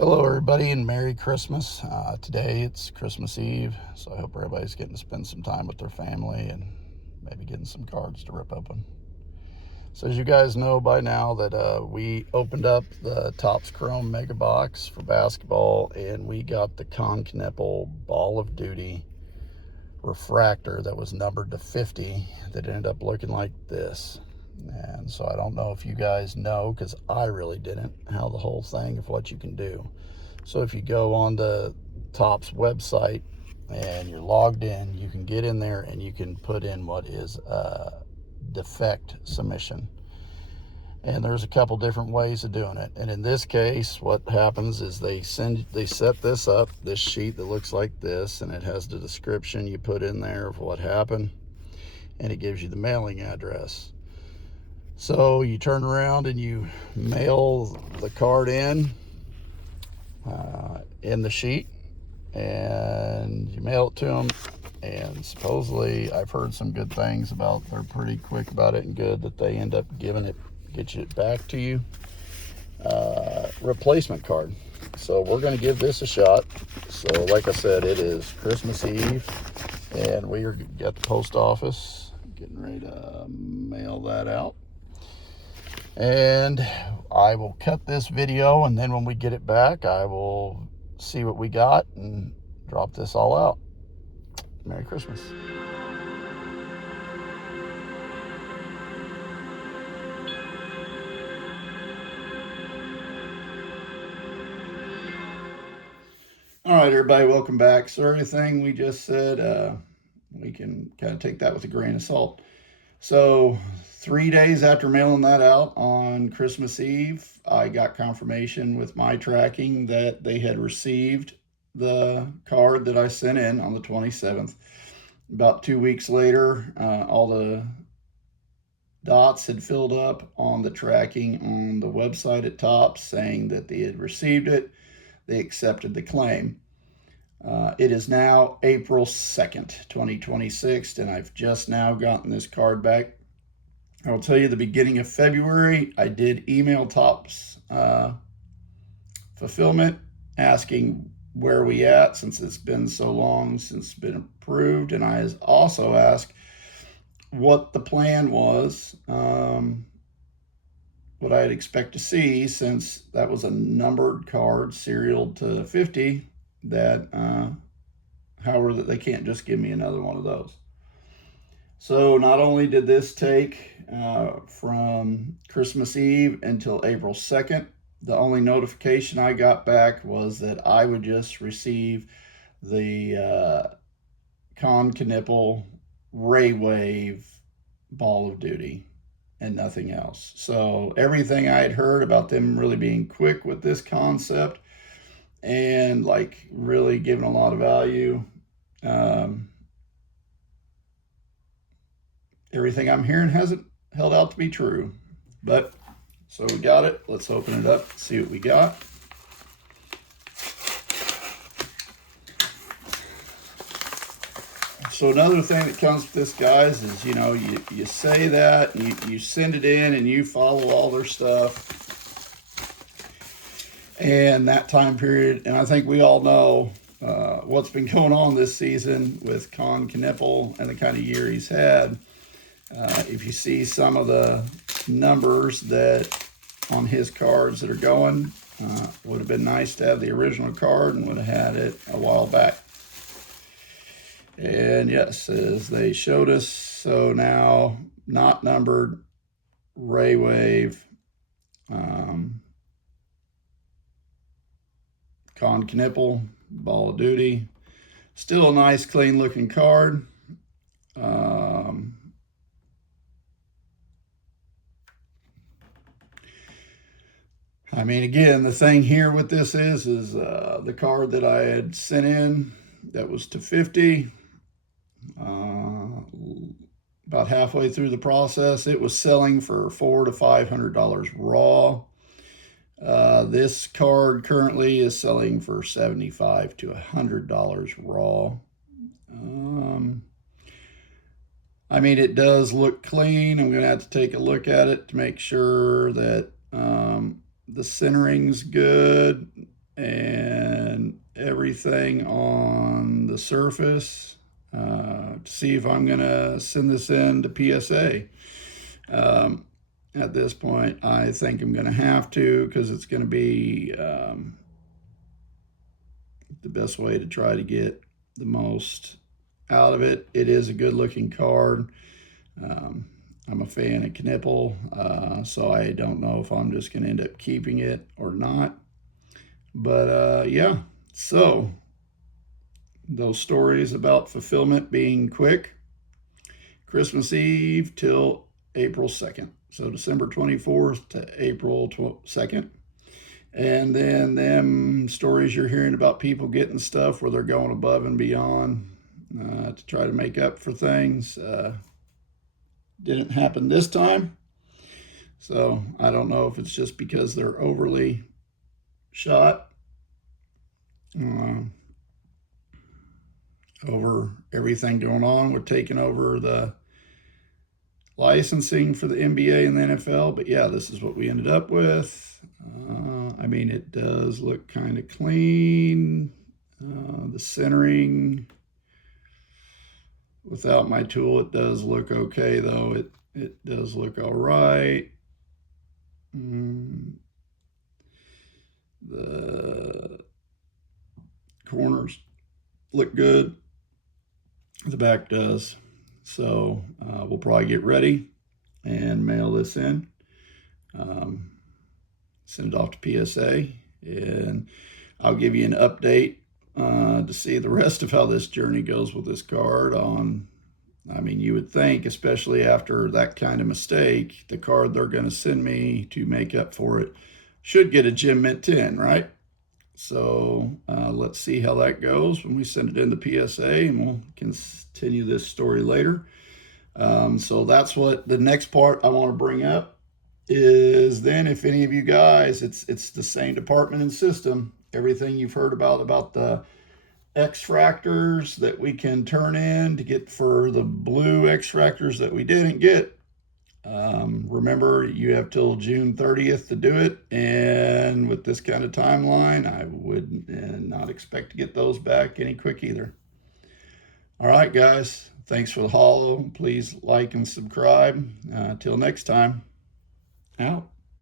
Hello everybody and Merry Christmas. Today it's Christmas Eve, so I hope everybody's getting to spend some time with their family and maybe getting some cards to rip open. So as you guys know by now that we opened up the Topps Chrome Mega Box for basketball, and we got the Kon Knueppel Ball of Duty Refractor that was numbered to 50 that ended up looking like this. And so I don't know if you guys know, because I really didn't, how the whole thing of what you can do. So if you go on the Topps website and you're logged in, you can get in there and you can put in what is a defect submission. And there's a couple different ways of doing it. And in this case, what happens is they set this up, this sheet that looks like this, and it has the description you put in there of what happened, and it gives you the mailing address. So you turn around and you mail the card in the sheet, and you mail it to them. And supposedly, I've heard some good things about, they're pretty quick about it and good, that they end up giving it, get it back to you, replacement card. So we're going to give this a shot. So like I said, it is Christmas Eve, and we are at the post office getting ready to mail that out. And I will cut this video, and then when we get it back, I will see what we got and drop this all out. Merry Christmas. All right, everybody, welcome back. So everything we just said, we can kind of take that with a grain of salt. So 3 days after mailing that out on Christmas Eve, I got confirmation with my tracking that they had received the card that I sent in on the 27th. About 2 weeks later, all the dots had filled up on the tracking on the website at Topps saying that they had received it. They accepted the claim. It is now April 2nd, 2026, and I've just now gotten this card back. I will tell you, the beginning of February, I did email Topps fulfillment asking where we at, since it's been so long since it's been approved, and I also asked what the plan was, what I'd expect to see, since that was a numbered card, serial to 50, that however, that they can't just give me another one of those. So not only did this take from Christmas Eve until April 2nd, the only notification I got back was that I would just receive the Kon Knueppel Ray Wave Ball of Duty and nothing else. So everything I had heard about them really being quick with this concept and like really giving a lot of value, everything I'm hearing hasn't held out to be true. But so we got it. Let's open it up, see what we got. So another thing that comes with this, guys, is, you know, you say that, you send it in, and you follow all their stuff and that time period. And I think we all know what's been going on this season with Kon Knueppel and the kind of year he's had. If you see some of the numbers that on his cards that are going, would have been nice to have the original card and would have had it a while back. And yes, as they showed us, so now not numbered, Ray Wave, Kon Knueppel, Ball of Duty. Still a nice, clean looking card. I mean, again, the thing here with this is the card that I had sent in that was to 50. About halfway through the process, it was selling for $400 to $500 raw. This card currently is selling for $75 to $100 raw. I mean, it does look clean. I'm going to have to take a look at it to make sure that the centering's good and everything on the surface to see if I'm going to send this in to PSA. At this point, I think I'm going to have to, because it's going to be the best way to try to get the most out of it. It is a good looking card. I'm a fan of Knueppel, so I don't know if I'm just going to end up keeping it or not. But yeah, so those stories about fulfillment being quick. Christmas Eve till April 2nd. So December 24th to April 2nd. And then them stories you're hearing about people getting stuff where they're going above and beyond to try to make up for things. Didn't happen this time. So I don't know if it's just because they're overly shot over everything going on with taking over the licensing for the NBA and the NFL. But yeah, this is what we ended up with. I mean, it does look kind of clean. The centering, without my tool, it does look okay, though. It does look all right. The corners look good. The back does. So we'll probably get ready and mail this in. Send it off to PSA, and I'll give you an update to see the rest of how this journey goes with this card. I mean, you would think, especially after that kind of mistake, the card they're going to send me to make up for it should get a Gem Mint 10, right? So let's see how that goes when we send it in the PSA, and we'll continue this story later. So that's what the next part I want to bring up is. Then if any of you guys, it's the same department and system, everything you've heard about the extractors that we can turn in to get for the blue extractors that we didn't get. Remember, you have till June 30th to do it, and with this kind of timeline, I would not expect to get those back any quick either. All right, guys, thanks for the holo. Please like and subscribe. Till next time, out.